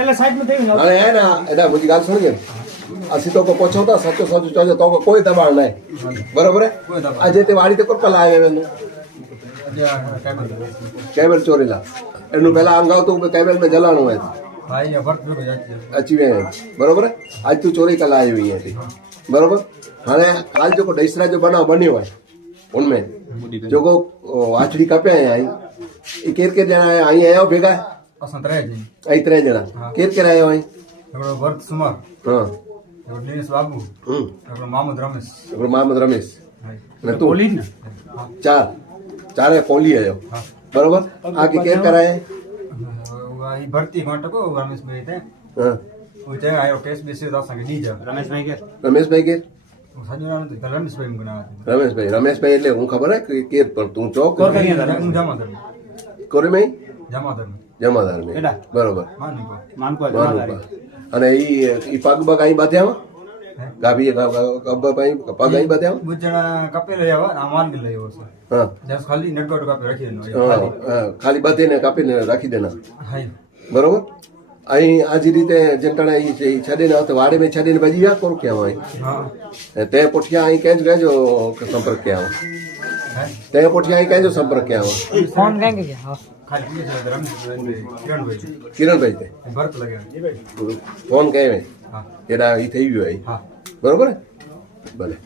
पहले साइड में थे ना हाणे है ना एदा मुंहिंजी ॻाल्हि सुणिजे असीं तोखे पुछूं था सचो सच चइजो तोखे कोई दबाव न आहे बराबरि आहे अॼु हिते वाड़ी ते कोन पलाए वेंदो केबल चोरेला એનું પહેલા અંગાવતું કેબલ में જલાણું હોય अची विया आहिनि बराबरि आहे अॼु तूं चोरी कला आयो ईअं बराबरि हाणे काल जेको ॾेसरा जो बनाव बनियो आहे हुनमें जेको वाछड़ी कपिया आई ई केरु केरु ॼणा आया आई आया भेगा असां टे ॼणी ऐं 3 ॼणा केरु केरु आयो आई हिकिड़ो भरत सुमार हाँ हिकिड़ो दिनेश बाबू हिकिड़ो मोहम्मद रमेश ने तू चार चारे कोहली आयो बराबरि आगे केरु कराए ई भर्ती घटको रमेश भाई थे हाँ वो चए आयो टेस्ट बेसिस असांखे ॾीजो रमेश भाई केरु सॼो नालो त रमेश भाई मूंखे रमेश भाई એટલે હું ખબર હે કે કેર પર તું ચોક जमादार કોરે में जमादार में બરોબર मानको અને ઈ પગ બગ આઈ બાધ્યા ગાભી કબ પાઈ પગ આઈ બાધ્યા बुजणा कपे लई आवा आमान ने लई होसे हां जस खाली नटकोट कपे रखी देनो ખાલી બાધીને કાપીને રાખી દેના हाय બરોબર અહીં આજ રીતે જંટાણા છડીને આવતો વાડે में છડીને ભજી ગયા કોણ કહેવા હોય हां તે પોઠિયા અહીં કહેજો કહેજો સંપર્ક કહેવા તે પોઠિયા અહીં કહેજો સંપર્ક કહેવા फोन कहेंगे क्या हाँ खाली रमेश કિરણ ભાઈ તે भरत लगे ફોન કહેવે हां એડા ઈ થઈ ગયો અહીં हां બરોબર ભલે